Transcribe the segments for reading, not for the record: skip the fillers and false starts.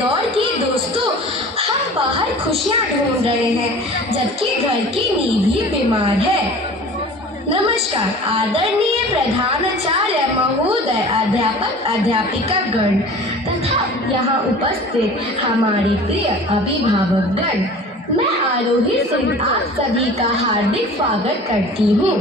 दौड़ के दोस्तों, हम बाहर खुशियाँ ढूंढ रहे हैं जबकि घर की नींव ही बीमार है। नमस्कार आदरणीय प्रधानाचार्य महोदय, अध्यापक अध्यापिका गण तथा यहाँ उपस्थित हमारे प्रिय अभिभावक गण, मैं आरोही सिंह आप सभी का हार्दिक स्वागत करती हूँ।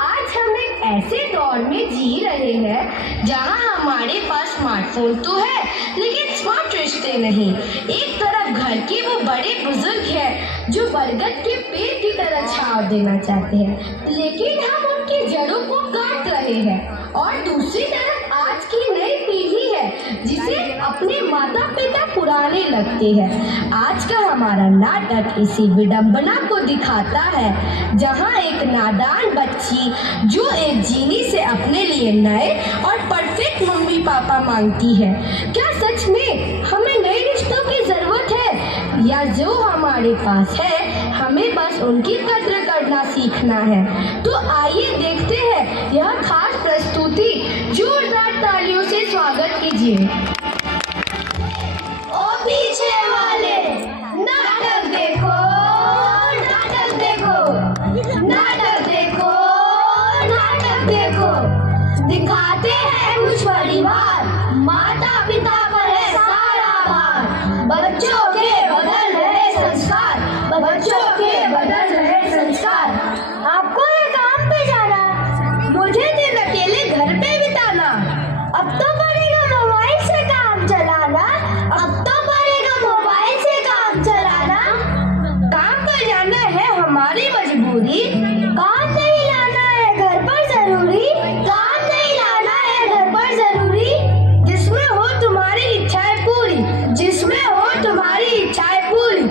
आज हम एक ऐसे दौर में जी रहे हैं जहाँ हमारे पास स्मार्टफोन तो है लेकिन स्मार्ट रिश्ते नहीं। एक तरफ घर के वो बड़े बुजुर्ग हैं जो बरगद के पेड़ की तरह छांव देना चाहते हैं, लेकिन हम उनकी जड़ों को काट रहे हैं, और दूसरी तरफ आज की नई पीढ़ी है जिसे अपने माता पिता पुराने लगते हैं। आज का हमारा नाटक इसी विडंबना को दिखाता है जहाँ एक नादान बच्ची जो एक जीनी से अपने लिए नए और परफेक्ट मम्मी पापा मांगती है। क्या सच में हमें नए रिश्तों की जरूरत है, या जो हमारे पास है हमें बस उनकी कद्र करना सीखना है? तो आइए देखते हैं यह खास प्रस्तुति। जोरदार तालियों से स्वागत कीजिए। ओ पीछे वाले, नाटक देखो, नाटक देखो, नाटक देखो, नाटक देखो। दिखाते हैं कुछ परिवार, माता पिता पर है सारा भार। बच्चों के बदल रहे संस्कार, बच्चों के बदल रहे संस्कार। आपको है काम पे जाना, मुझे दिन अकेले घर पे बिताना। अब तो पड़ेगा मोबाइल से काम चलाना, अब तो पड़ेगा मोबाइल से काम चलाना। काम पर जाना है हमारी मजबूरी, काम नहीं लाना है घर पर जरूरी, काम नहीं लाना है घर पर जरूरी। जिसमें हो तुम्हारी इच्छाएं पूरी, जिसमें हो तुम्हारी इच्छाएं पूरी।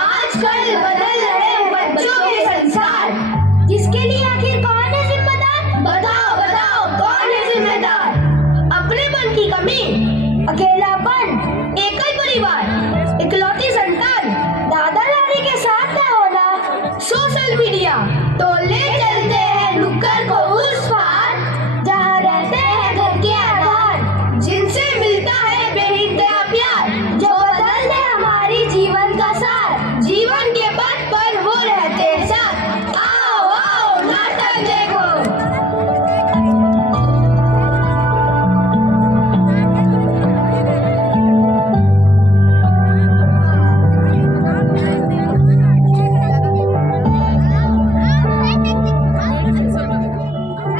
आजकल बदल रहे बच्चों के संसार, जिसके लिए आखिर कौन है जिम्मेदार? बताओ बताओ कौन है जिम्मेदार? अपने मन की कमी, अकेलापन, एकल परिवार, इकलौती संतान, दादा दादी के साथ न होना, सोशल मीडिया तो ले चलते हैं नुक्कड़ को उस पार जहाँ रहते हैं घर के आधार, जिनसे मिलता है बेहिंतहा प्यार, जो बदल दे हमारी जीवन का सार। जीवन के पथ पर वो रहते हैं साथ। आओ आओ नाटक देखो।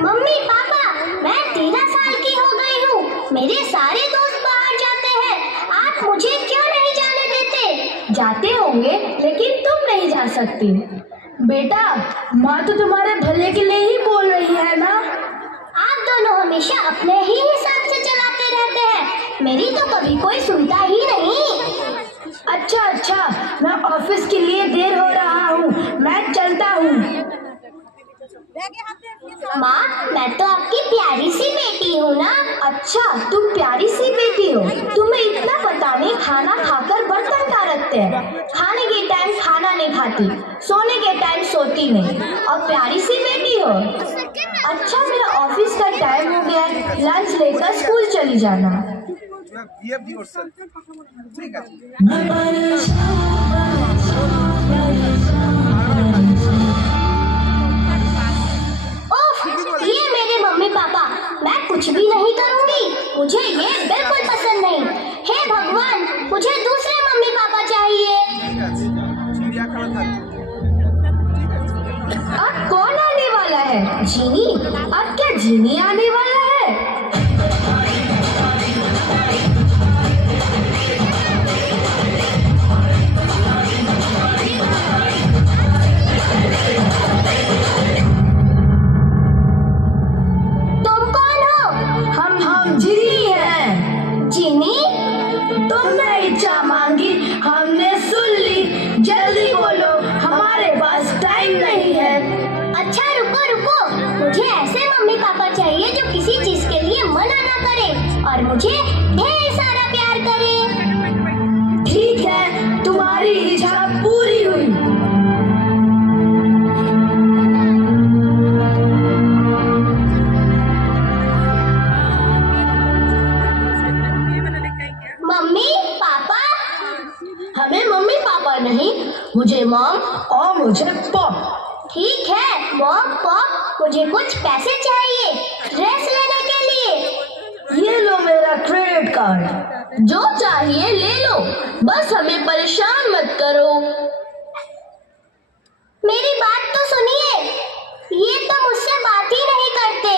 मम्मी पापा, मैं 13 साल की हो गई हूँ, मेरे सारे दोस्त बाहर जाते हैं, आप मुझे क्यों नहीं जाने देते? जाते होंगे लेकिन तुम नहीं जा सकती। बेटा, माँ तो तुम्हारे भले के लिए ही बोल रही है ना। आप दोनों हमेशा अपने ही हिसाब से चलाते रहते हैं, मेरी तो कभी कोई सुनता ही नहीं। अच्छा अच्छा, मैं ऑफिस के लिए देर हो रहा हूँ, मैं चलता हूँ। माँ, मैं तो आपकी प्यारी सी बेटी हूँ ना। अच्छा, तुम प्यारी सी बेटी हो, तुम्हें इतना पता नहीं खाना खाकर बर्तन कहाँ रखते हैं। खाने के टाइम खाना नहीं खाती, सोने के टाइम सोती नहीं, और प्यारी सी बेटी हो। अच्छा, मेरा ऑफिस का टाइम हो गया, लंच लेकर स्कूल चली जाना। ये मेरे मम्मी पापा, मैं कुछ भी नहीं करूंगी, मुझे ये बिल्कुल पसंद नहीं। हे भगवान, मुझे दूसरे मम्मी पापा चाहिए। अब कौन आने वाला है? जीनी? अब क्या जीनी आने वाला है? हम जीनी हैं। जीनी? तुमने इच्छा मांगी, हमने सुन ली, जल्दी बोलो, हमारे पास टाइम नहीं है। अच्छा रुको रुको, मुझे ऐसे मम्मी पापा चाहिए जो किसी चीज के लिए मना ना करे और मुझे ढेर सारा प्यार करे। ठीक है, तुम्हारी इच्छा पूरी हुई। मम्मी पापा, नहीं, मुझे मॉम और मुझे पॉप। ठीक है मॉम पॉप, मुझे कुछ पैसे चाहिए ड्रेस लेने के लिए। ये लो मेरा क्रेडिट कार्ड। जो चाहिए ले लो, बस हमें परेशान मत करो। मेरी बात तो सुनिए, ये तो मुझसे बात ही नहीं करते।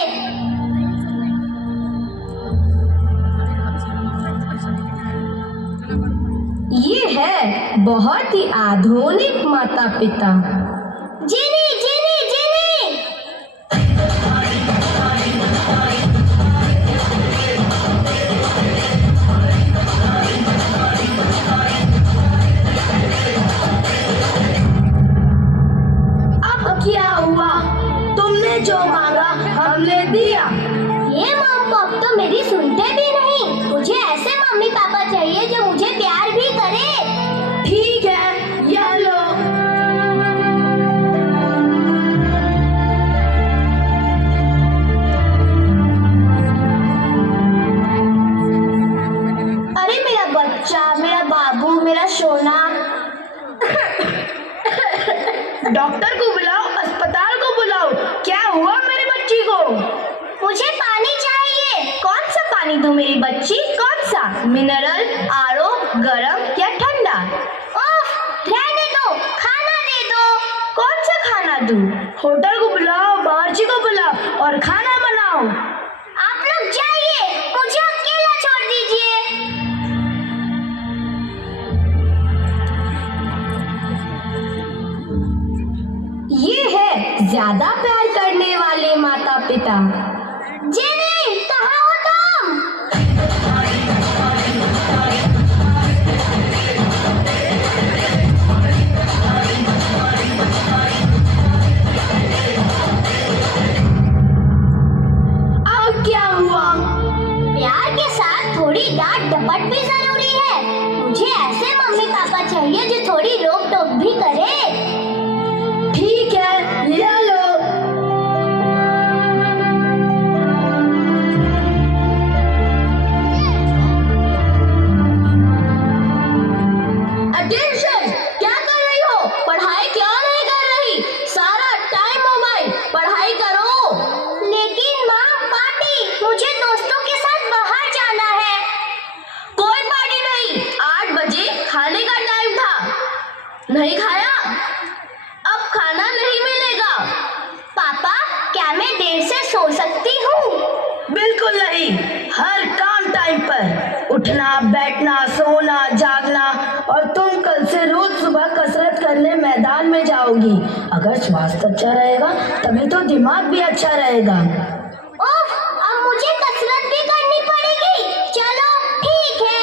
ये है बहुत ही आधुनिक माता पिता। जीनी जीनी जीनी। अब क्या हुआ? तुमने जो मांगा हमने दिया। ये मॉम पाप तो मेरी सुनते भी नहीं। मुझे ऐसे मम्मी पापा चाहिए जो मुझे प्यार भी करे। ठीक है, ये लो। अरे मेरा बच्चा, मेरा बाबू, मेरा सोना। डॉक्टर को बुलाओ, अस्पताल को बुलाओ। क्या हुआ मेरी बच्ची को? मुझे पानी चाहिए। कौन सा पानी दूं मेरी बच्ची? कौन सा? मिनरल, आरओ, गरम या ठंडा? ओह, रहने दो, खाना दे दो। कौन सा खाना दूं? होटल को बुलाओ, बावर्ची को बुलाओ और खाना बनाओ। आप लोग जाइए, मुझे अकेला छोड़ दीजिए। ये है ज्यादा प्यार करने वाले माता पिता। जेनी, कहाँ हो तुम? अब क्या हुआ? प्यार के साथ थोड़ी डांट डपट भी जरूरी है। मुझे ऐसे मम्मी पापा चाहिए जो थोड़ी रोक टोक भी करे। ठीक है, ले लो। अटेंशन, क्या कर रही हो? पढ़ाई क्यों नहीं कर रही? सारा टाइम मोबाइल, पढ़ाई करो। लेकिन माँ, पार्टी, मुझे दोस्तों के साथ बाहर जाना है। कोई पार्टी नहीं, 8 बजे खाने का टाइम था। नहीं खाया? अब खाना नहीं मिलेगा। पापा, क्या मैं देर से सो सकती हूँ? बिल्कुल नहीं, हर काम टाइम पर। उठना, बैठना, सोना, जागना। और तुम कल से रोज सुबह कसरत करने मैदान में जाओगी। अगर स्वास्थ्य अच्छा रहेगा तभी तो दिमाग भी अच्छा रहेगा। ओह, अब मुझे कसरत भी करनी पड़ेगी। चलो ठीक है।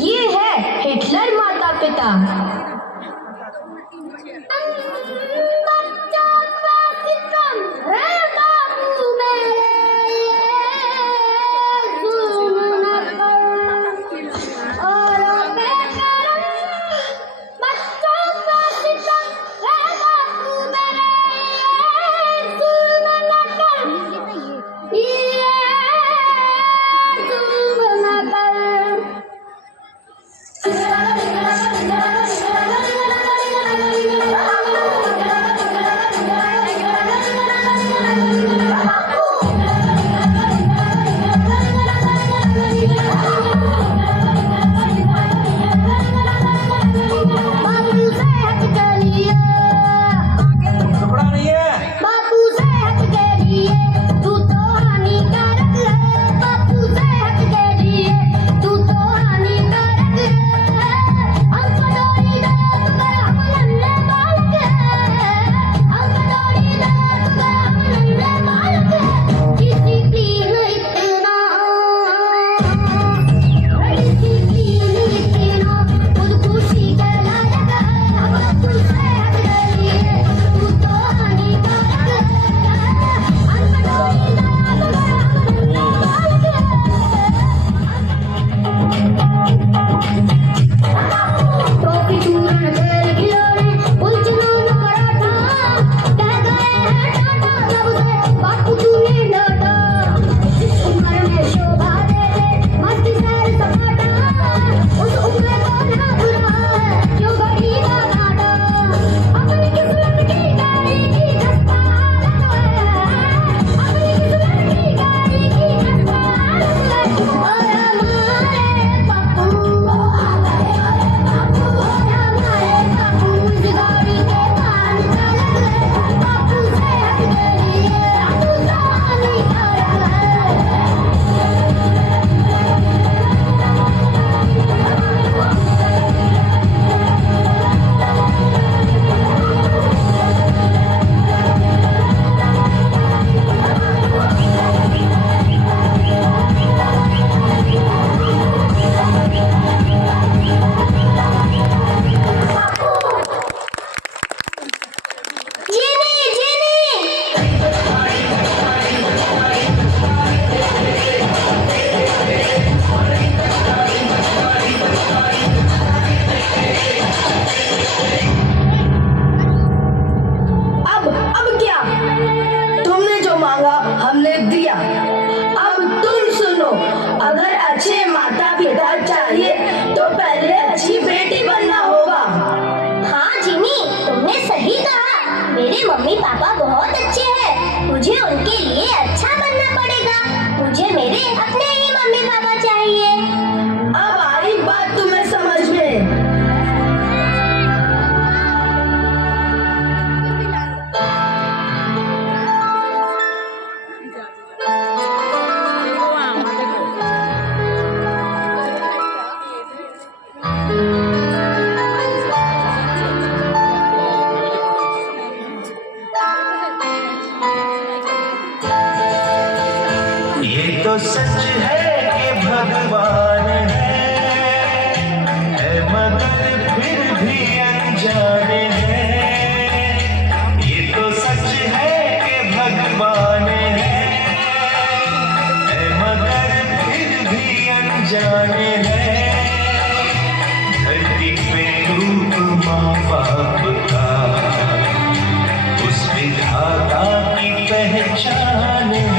ये है हिटलर माता पिता। बच्चा पाकिस्तान है बाबू मेरे, जुल्म न कर और बेकरम। मांगा हमने दिया। अब तुम सुनो, अगर अच्छे माता पिता चाहिए तो पहले अच्छी बेटी बनना होगा। हाँ जिमी, तुमने सही कहा। मेरे मम्मी पापा बहुत अच्छे हैं, मुझे उनके लिए अच्छा बनना पड़ेगा। मुझे मेरे अपने ही मम्मी पापा चाहिए। अब आई बात तुम्हें समझ में। ये तो सच है कि भगवान है मगर फिर भी अनजान है। ये तो सच है कि भगवान है मगर फिर भी अनजान है। धरती पे रूप माँ बाप का उस विधाता की पहचान है।